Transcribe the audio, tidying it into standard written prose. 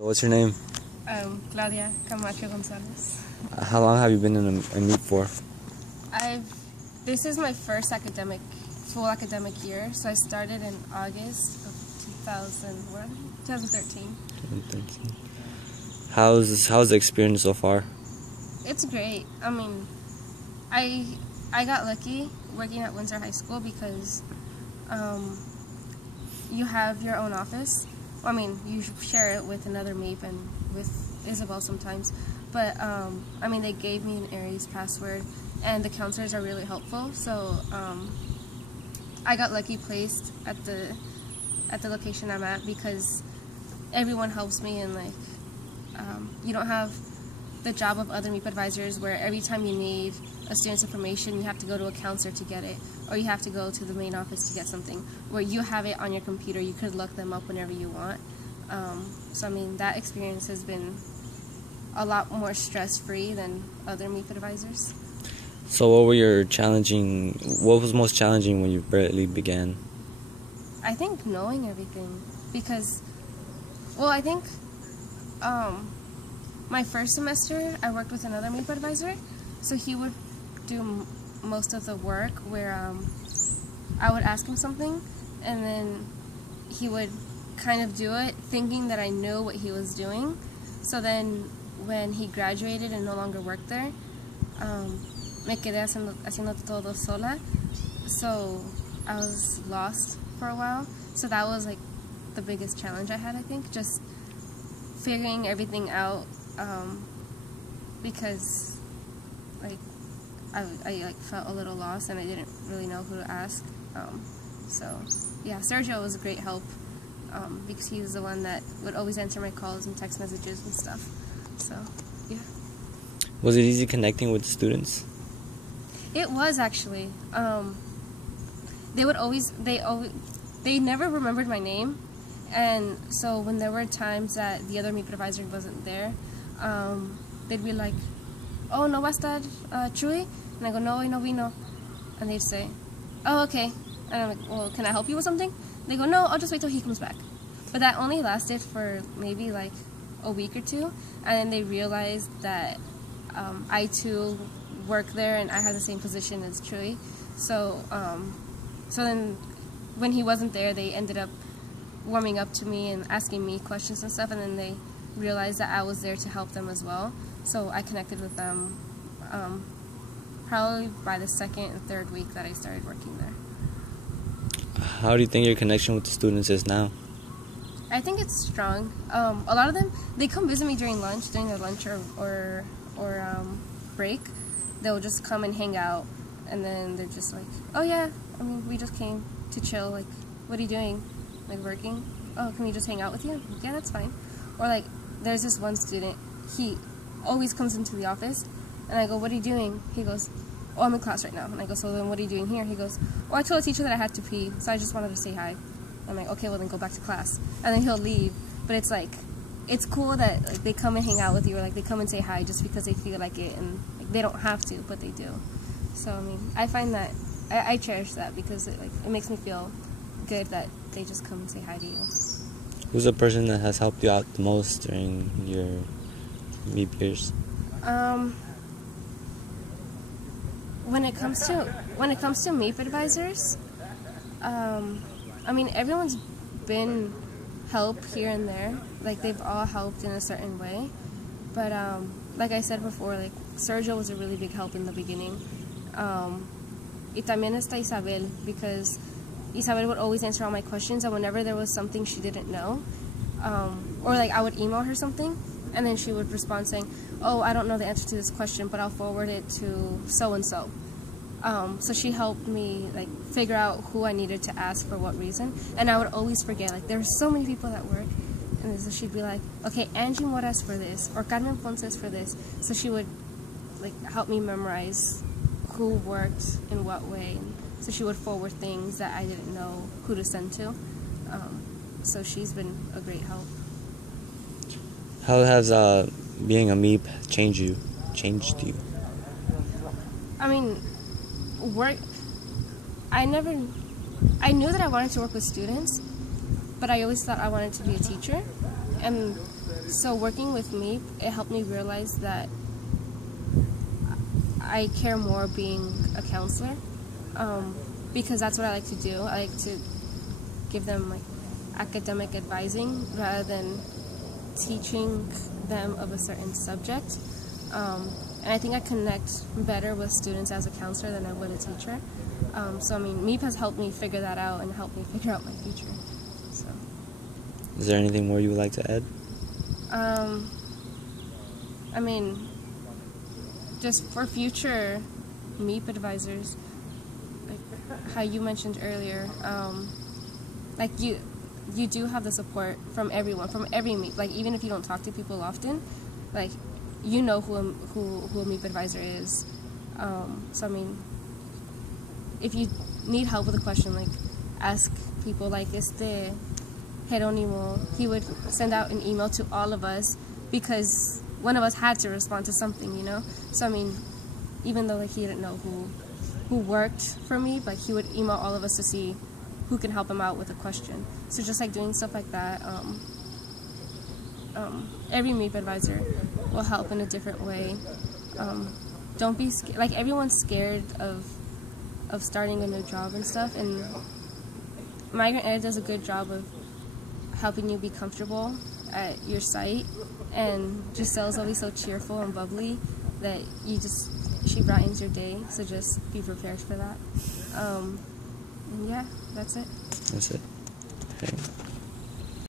What's your name? Claudia Camacho Gonzalez. How long have you been in Meap for? This is my first full academic year, so I started in August of 2013. 2013. How's the experience so far? It's great. I mean, I got lucky working at Windsor High School because you have your own office. I mean, you share it with another Meap and with Isabel sometimes. But, I mean, they gave me an Aries password, and the counselors are really helpful. So, I got lucky placed at the location I'm at because everyone helps me, and, like, you don't have the job of other Meap advisors where every time you need a student's information, you have to go to a counselor to get it, or you have to go to the main office to get something, where you have it on your computer. You could look them up whenever you want. So, I mean, that experience has been a lot more stress-free than other Meap advisors. So what was most challenging when you barely began? I think knowing everything, because, well, I think my first semester I worked with another Meap advisor, so he would do most of the work where I would ask him something, and then he would kind of do it thinking that I knew what he was doing. So then when he graduated and no longer worked there, me quedé haciendo todo sola, so I was lost for a while. So that was like the biggest challenge I had, I think, just figuring everything out, because like I like felt a little lost and I didn't really know who to ask. So yeah, Sergio was a great help, because he was the one that would always answer my calls and text messages and stuff. So yeah. Was it easy connecting with the students? It was actually. They never remembered my name, and so when there were times that the other Meap advisor wasn't there, they'd be like, "Oh, no va a estar Chuy?" And I go, "No, hoy no vino." And they'd say, "Oh, okay." And I'm like, "Well, can I help you with something?" They go, "No, I'll just wait till he comes back." But that only lasted for maybe like a week or two, and then they realized that I too work there and I had the same position as Chuy. So then when he wasn't there, they ended up warming up to me and asking me questions and stuff, and then they realized that I was there to help them as well. So I connected with them probably by the second and third week that I started working there. How do you think your connection with the students is now? I think it's strong. A lot of them, they come visit me during their lunch or break. They'll just come and hang out, and then they're just like, "Oh yeah, I mean, we just came to chill. Like, what are you doing? Like, working? Oh, can we just hang out with you?" Yeah, that's fine. Or like, there's this one student, he always comes into the office, and I go, "What are you doing?" He goes, "Oh, I'm in class right now." And I go, "So then what are you doing here?" He goes, "Oh, I told the teacher that I had to pee, so I just wanted to say hi." I'm like, "Okay, well then go back to class." And then he'll leave. But it's like, it's cool that like they come and hang out with you, or like they come and say hi just because they feel like it, and like, they don't have to, but they do. So I mean, I find that I cherish that because it makes me feel good that they just come and say hi to you. Who's the person that has helped you out the most during your Meap years? When it comes to Meap advisors, I mean, everyone's been help here and there. Like, they've all helped in a certain way. But like I said before, like Sergio was a really big help in the beginning. Y también está Isabel, because Isabel would always answer all my questions, and whenever there was something she didn't know, or like I would email her something, and then she would respond saying, "Oh, I don't know the answer to this question, but I'll forward it to so-and-so." So she helped me like figure out who I needed to ask for what reason, and I would always forget. Like, there were so many people that work, and so she'd be like, "Okay, Angie Mora's for this, or Carmen Ponce's for this." So she would like help me memorize who worked in what way, and so she would forward things that I didn't know who to send to. So she's been a great help. How has being a Meap changed you? I mean, I knew that I wanted to work with students, but I always thought I wanted to be a teacher, and So working with Meap, it helped me realize that I care more being a counselor, because that's what I like to do. I like to give them like academic advising rather than teaching them of a certain subject. And I think I connect better with students as a counselor than I would a teacher. So I mean, Meap has helped me figure that out and helped me figure out my future. So. Is there anything more you would like to add? I mean, just for future Meap advisors, like how you mentioned earlier, like you do have the support from everyone, from every Meap. Like even if you don't talk to people often, like you know who a Meap advisor is. So I mean, if you need help with a question, like ask people. Like Jerónimo, he would send out an email to all of us because one of us had to respond to something, you know? So, I mean, even though like, he didn't know who worked for me, but he would email all of us to see who can help him out with a question. So just like doing stuff like that, every Meap advisor will help in a different way. Don't be scared. Like, everyone's scared of starting a new job and stuff, and Migrant Ed does a good job of helping you be comfortable at your site, and Giselle's always so cheerful and bubbly that she brightens your day, so just be prepared for that. And yeah, that's it. That's it. Okay.